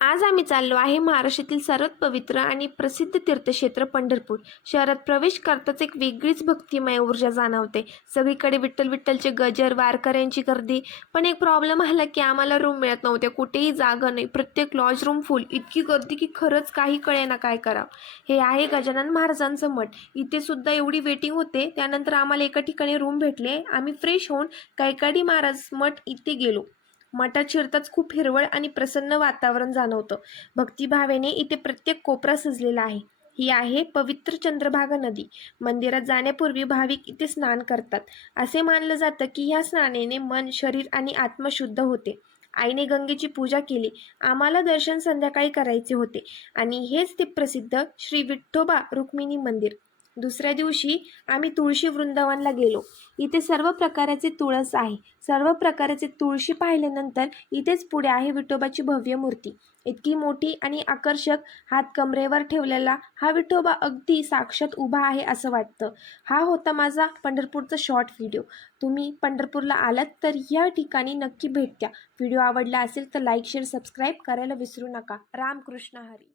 आज आम्ही चाललो आहे महाराष्ट्रातील सर्वात पवित्र आणि प्रसिद्ध तीर्थक्षेत्र पंढरपूर. शहरात प्रवेश करताच एक वेगळीच भक्तिमय ऊर्जा जाणवते. सगळीकडे विठ्ठल विठ्ठलचे गजर, वारकऱ्यांची गर्दी. पण एक प्रॉब्लेम आला की आम्हाला रूम मिळत नव्हत्या. कुठेही जागा नाही. प्रत्येक लॉज रूम फुल. इतकी गर्दी की खरंच काही कळेना काय करावं. हे आहे गजानन महाराजांचं मठ. इथे सुद्धा एवढी वेटिंग होते. त्यानंतर आम्हाला एका ठिकाणी रूम भेटले. आम्ही फ्रेश होऊन कैकाडी महाराज मठ इथे गेलो. मठात शिरताच खूप हिरवळ आणि प्रसन्न वातावरण जाणवतं. भक्तिभावेने इथे प्रत्येक कोपरा सजलेला आहे. ही आहे पवित्र चंद्रभागा नदी. मंदिरात जाण्यापूर्वी भाविक इथे स्नान करतात. असे मानलं जातं की ह्या स्नानाने मन, शरीर आणि आत्मा शुद्ध होते. आईने गंगेची पूजा केली. आम्हाला दर्शन संध्याकाळी करायचे होते आणि हेच ते प्रसिद्ध श्री विठोबा रुक्मिणी मंदिर. दुसऱ्या दिवशी आम्ही तुळशी वृंदावनला गेलो. इथे सर्व प्रकाराचे तुळस आहे. सर्व प्रकाराचे तुळशी पाहिल्यानंतर इथेच पुढे आहे विठोबाची भव्य मूर्ती. इतकी मोठी आणि आकर्षक. हात कमरेवर ठेवलेला हा विठोबा अगदी साक्षात उभा आहे असं वाटतं. हा होता माझा पंढरपूरचा शॉर्ट व्हिडिओ. तुम्ही पंढरपूरला आलात तर या ठिकाणी नक्की भेट द्या. व्हिडिओ आवडला असेल तर लाईक, शेअर, सबस्क्राईब करायला विसरू नका. रामकृष्ण हरी.